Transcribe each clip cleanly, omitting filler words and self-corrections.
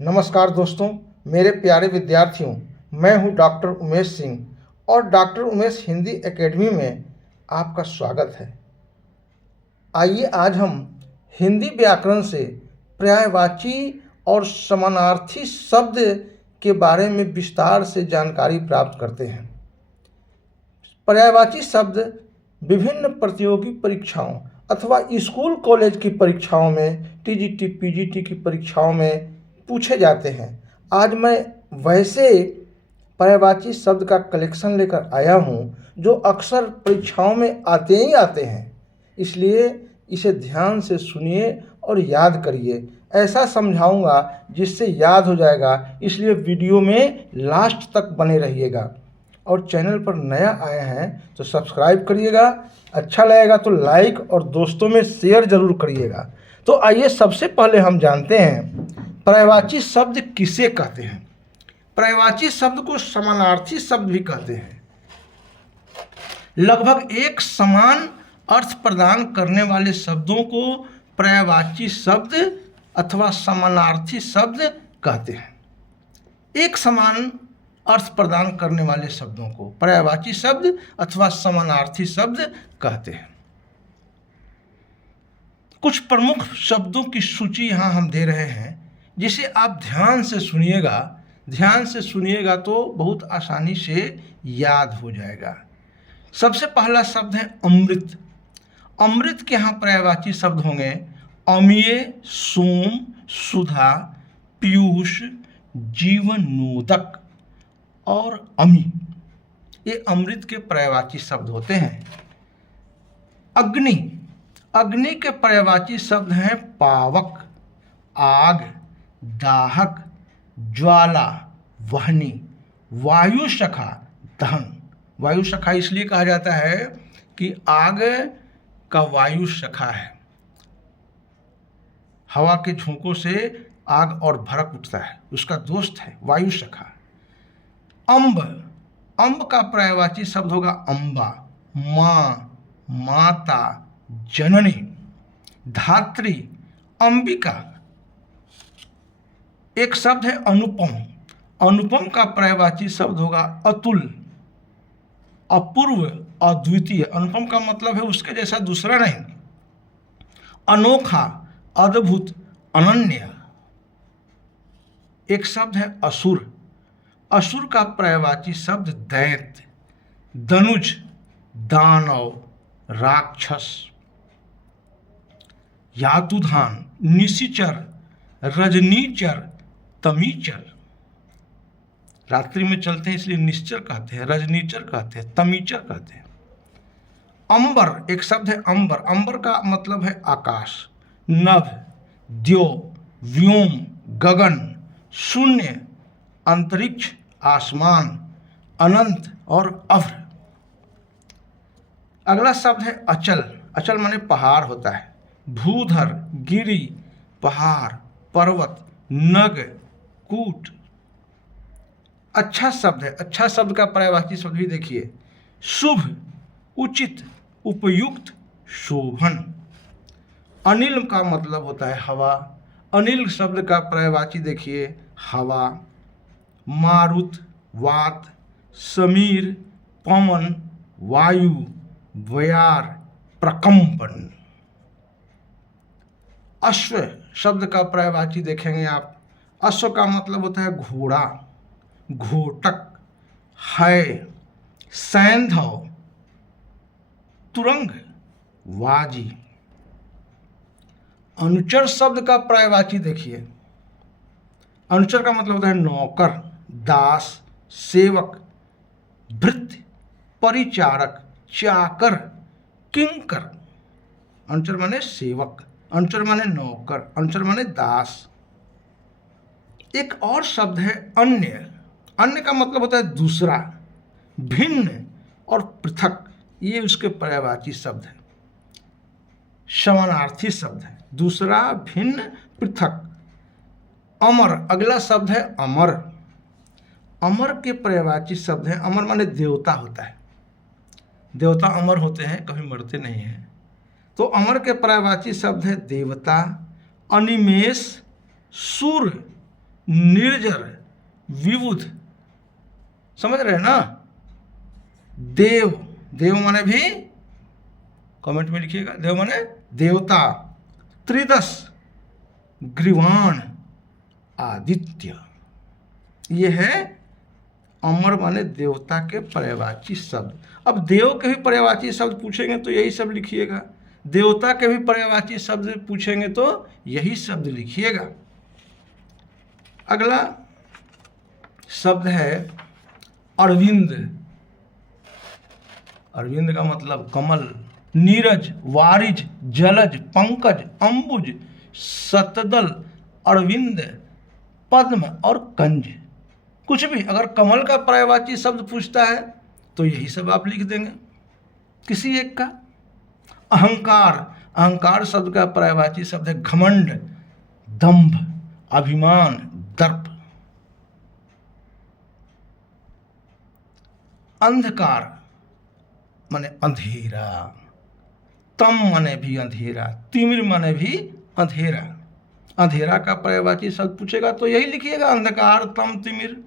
नमस्कार दोस्तों, मेरे प्यारे विद्यार्थियों। मैं हूं डॉक्टर उमेश सिंह और डॉक्टर उमेश हिंदी एकेडमी में आपका स्वागत है। आइए आज हम हिंदी व्याकरण से पर्यायवाची और समानार्थी शब्द के बारे में विस्तार से जानकारी प्राप्त करते हैं। पर्यायवाची शब्द विभिन्न प्रतियोगी परीक्षाओं अथवा स्कूल कॉलेज की परीक्षाओं में, टीजीटी पीजीटी की परीक्षाओं में पूछे जाते हैं। आज मैं वैसे पर्यायवाची शब्द का कलेक्शन लेकर आया हूँ जो अक्सर परीक्षाओं में आते ही आते हैं, इसलिए इसे ध्यान से सुनिए और याद करिए। ऐसा समझाऊंगा जिससे याद हो जाएगा, इसलिए वीडियो में लास्ट तक बने रहिएगा। और चैनल पर नया आए हैं तो सब्सक्राइब करिएगा, अच्छा लगेगा तो लाइक और दोस्तों में शेयर जरूर करिएगा। तो आइए सबसे पहले हम जानते हैं पर्यायवाची शब्द किसे कहते हैं। पर्यायवाची शब्द को समानार्थी शब्द भी कहते हैं। लगभग एक समान अर्थ प्रदान करने वाले शब्दों को पर्यायवाची शब्द अथवा समानार्थी शब्द कहते हैं। एक समान अर्थ प्रदान करने वाले शब्दों को पर्यायवाची शब्द अथवा समानार्थी शब्द कहते हैं। कुछ प्रमुख शब्दों की सूची यहाँ हम दे रहे हैं, जिसे आप ध्यान से सुनिएगा तो बहुत आसानी से याद हो जाएगा। सबसे पहला शब्द है अमृत। अमृत के यहाँ पर्यायवाची शब्द होंगे अमीय, सोम, सुधा, पीयूष, जीवनोदक और अमी। ये अमृत के पर्यायवाची शब्द होते हैं। अग्नि, अग्नि के पर्यायवाची शब्द हैं पावक, आग, दाहक, ज्वाला, वहनी, वायु शाखा, दहन। वायु शाखा इसलिए कहा जाता है कि आग का वायु शाखा है, हवा के झोंकों से आग और भड़क उठता है, उसका दोस्त है वायु शाखा। अम्ब, अम्ब का पर्यायवाची शब्द होगा अम्बा, माँ, माता, जननी। धात्री, अंबिका। एक शब्द है अनुपम। अनुपम का पर्यायवाची शब्द होगा अतुल, अपूर्व, अद्वितीय। अनुपम का मतलब है उसके जैसा दूसरा नहीं। अनोखा, अद्भुत, अनन्य। एक शब्द है असुर। असुर का पर्यायवाची शब्द दैत्य, दनुज, दानव, राक्षस। यातुधान, निशिचर, रजनीचर, तमीचर। रात्रि में चलते हैं इसलिए निश्चर कहते हैं, रजनीचर कहते हैं, तमीचर कहते हैं। अंबर, एक शब्द है अंबर। अंबर का मतलब है आकाश, नभ, द्यो, व्योम, गगन, शून्य, अंतरिक्ष, आसमान, अनंत और अभ्र। अगला शब्द है अचल। अचल माने पहाड़ होता है। भूधर, गिरी, पहाड़, पर्वत, नग, कूट। अच्छा शब्द है। अच्छा शब्द का पर्यायवाची शब्द भी देखिए शुभ, उचित, उपयुक्त, शोभन। अनिल का मतलब होता है हवा। अनिल शब्द का पर्यायवाची देखिए हवा। मारुत, वात, समीर, पवन, वायु, व्यार, प्रकंपन। अश्व शब्द का पर्यायवाची देखेंगे आप। अश्व का मतलब होता है घोड़ा, घोटक, है, सैंधव, तुरंग, वाजी। अनुचर शब्द का पर्यायवाची देखिए। अनुचर का मतलब होता है नौकर, दास, सेवक, भृत्य, परिचारक, चाकर, किंकर। अनुचर माने सेवक, अनुचर माने नौकर, अनुचर माने दास। एक और शब्द है अन्य। अन्य का मतलब होता है दूसरा, भिन्न और पृथक। ये उसके पर्यायवाची शब्द है, समानार्थी शब्द है। दूसरा, भिन्न, पृथक। अमर, अगला शब्द है अमर। अमर के पर्यायवाची शब्द है, अमर माने देवता होता है। देवता अमर होते हैं, कभी मरते नहीं हैं। तो अमर के पर्यायवाची शब्द है देवता, अनिमेष, सुर, निर्जर, विबुध, समझ रहे हैं ना। देव, देव माने भी, कमेंट में लिखिएगा, देव माने देवता। त्रिदश, ग्रीवाण, आदित्य। ये है अमर माने देवता के पर्यायवाची शब्द। अब देव के भी पर्यायवाची शब्द पूछेंगे तो यही सब लिखिएगा, देवता के भी पर्यायवाची शब्द पूछेंगे तो यही शब्द लिखिएगा। अगला शब्द है अरविंद। अरविंद का मतलब कमल, नीरज, वारिज, जलज, पंकज, अंबुज, शतदल, अरविंद, पद्म और कंज। कुछ भी अगर कमल का पर्यायवाची शब्द पूछता है तो यही सब आप लिख देंगे किसी एक का। अहंकार, अहंकार शब्द का पर्यायवाची शब्द है घमंड, दंभ, अभिमान, दर्प। अंधकार माने अंधेरा, तम माने भी अंधेरा, तिमिर माने भी अंधेरा। अंधेरा का पर्यायवाची शब्द पूछेगा तो यही लिखिएगा, अंधकार, तम, तिमिर।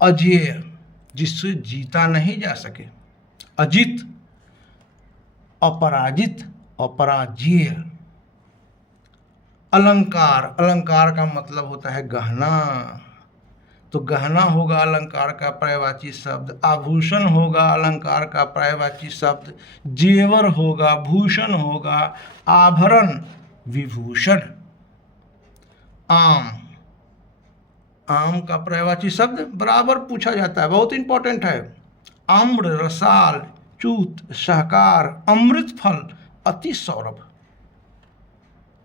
अजेय, जिससे जीता नहीं जा सके, अजित, अपराजित, अपराजेय। अलंकार, अलंकार का मतलब होता है गहना, तो गहना होगा अलंकार का पर्यायवाची शब्द। आभूषण होगा अलंकार का पर्यायवाची शब्द। जेवर होगा, भूषण होगा, आभरण, विभूषण। आम, आम का पर्यायवाची शब्द बराबर पूछा जाता है, बहुत इंपॉर्टेंट है। आम्र, रसाल, चूत, सहकार, अमृत फल, अति सौरभ।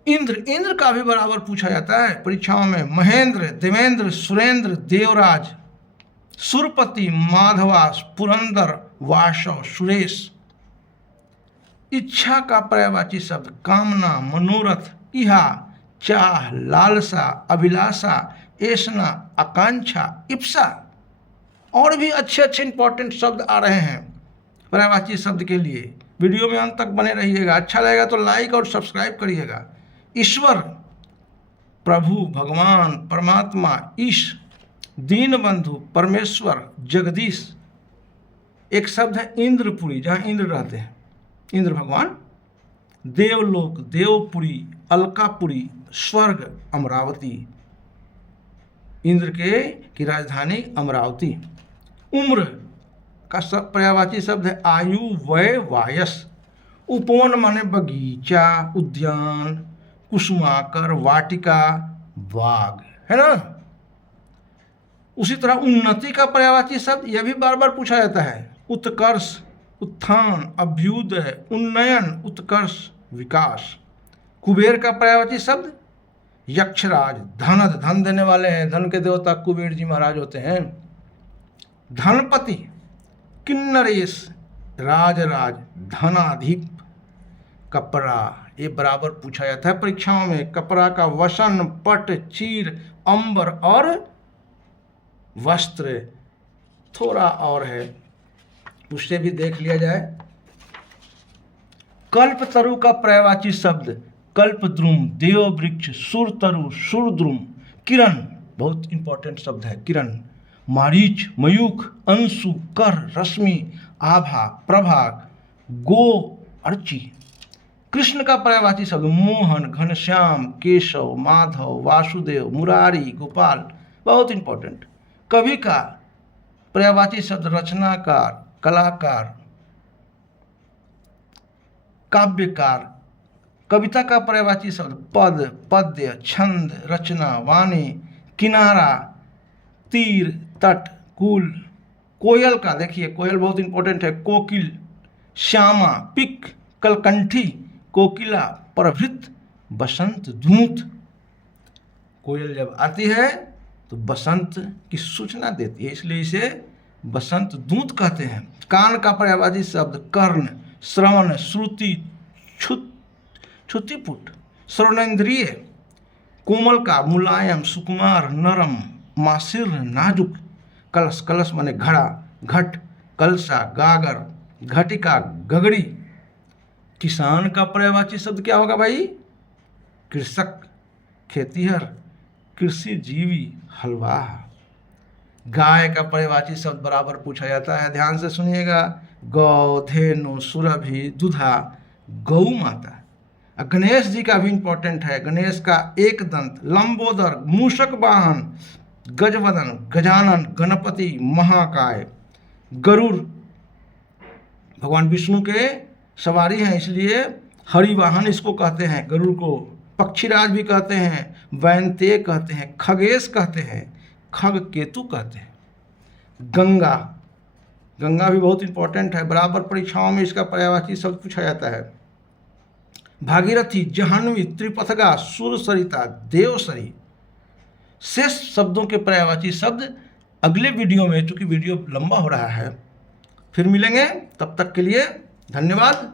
इंद्र, इंद्र का भी बराबर पूछा जाता है परीक्षाओं में। महेंद्र, देवेंद्र, सुरेंद्र, देवराज, सुरपति, माधवा, पुरंदर, वासव, सुरेश। इच्छा का पर्यायवाची शब्द कामना, मनोरथ, इहा, चाह, लालसा, अभिलाषा, ऐसना, आकांक्षा, इप्सा। और भी अच्छे अच्छे इंपॉर्टेंट शब्द आ रहे हैं पर्यायवाची शब्द के लिए। वीडियो में अंत तक बने रहिएगा। अच्छा लगेगा तो लाइक और सब्सक्राइब करिएगा। ईश्वर, प्रभु, भगवान, परमात्मा, ईश, दीनबंधु, परमेश्वर, जगदीश। एक शब्द है इंद्रपुरी, जहाँ इंद्र रहते हैं, इंद्र भगवान। देवलोक, देवपुरी, अलकापुरी, स्वर्ग, अमरावती। इंद्र की राजधानी अमरावती। उम्र का पर्यायवाची शब्द है आयु, वय, वायस। उपवन माने बगीचा, उद्यान, कुसुमाकर, वाटिका, बाग, है ना। उसी तरह उन्नति का पर्यायवाची शब्द यह भी बार बार पूछा जाता है। उत्कर्ष, उत्थान, अभ्युदय, उन्नयन, उत्कर्ष, विकास। कुबेर का पर्यायवाची शब्द यक्षराज, धनद, धन देने वाले हैं, धन के देवता कुबेर जी महाराज होते हैं। धनपति, किन्नरेश, राजराज, धनाधिप। कपड़ा, ये बराबर पूछा जाता है परीक्षाओं में। कपड़ा का वसन, पट, चीर, अंबर और वस्त्र। थोड़ा और है, उससे भी देख लिया जाए। कल्पतरु का पर्यायवाची शब्द कल्पद्रुम, देववृक्ष, सुरतरु, सुरद्रुम। किरण, बहुत इंपॉर्टेंट शब्द है किरण। मारीच, मयूख, अंशु, कर, रश्मि, आभा, प्रभा, गो, अर्ची। कृष्ण का पर्यायवाची शब्द मोहन, घनश्याम, केशव, माधव, वासुदेव, मुरारी, गोपाल, बहुत इंपॉर्टेंट। कवि का पर्यायवाची शब्द रचनाकार, कलाकार, काव्यकार। कविता का पर्यायवाची शब्द पद, पद्य, छंद, रचना, वाणी, किनारा, तीर, तट, कुल। कोयल का देखिए, कोयल बहुत इंपॉर्टेंट है। कोकिल, श्यामा, पिक, कलकंठी, कोकिला, प्रभृत, बसंत, दूत। कोयल जब आती है तो बसंत की सूचना देती है, इसलिए इसे बसंत दूत कहते हैं। कान का पर्यायवाची शब्द कर्ण, श्रवण, श्रुति, छुतिपुट, श्रवणेन्द्रिय। कोमल का मुलायम, सुकुमार, नरम, मासिर, नाजुक। कलश, कलश माने घड़ा, घट, कलसा, गागर, घटिका, गगड़ी। किसान का पर्यायवाची शब्द क्या होगा भाई? कृषक, खेतीहर, कृषि जीवी हलवा। गाय का पर्यायवाची शब्द बराबर पूछा जाता है, ध्यान से सुनिएगा। गौ, धेनु, सुरभि, दुधा, गौ माता। गणेश जी का भी इंपॉर्टेंट है। गणेश का एक दंत, लंबोदर, मूषक वाहन, गजवदन, गजानन, गणपति, महाकाय। गरुड़ भगवान विष्णु के सवारी हैं, इसलिए हरिवाहन इसको कहते हैं गरुड़ को। पक्षीराज भी कहते हैं, वैनतेय कहते हैं, खगेश कहते हैं, खग केतु कहते हैं। गंगा, गंगा भी बहुत इंपॉर्टेंट है, बराबर परीक्षाओं में इसका पर्यायवाची शब्द पूछा जाता है। भागीरथी, जाह्नवी, त्रिपथगा, सुरसरिता, देवसरी। शेष शब्दों के पर्यायवाची शब्द अगले वीडियो में, चूंकि वीडियो लंबा हो रहा है, फिर मिलेंगे। तब तक के लिए धन्यवाद।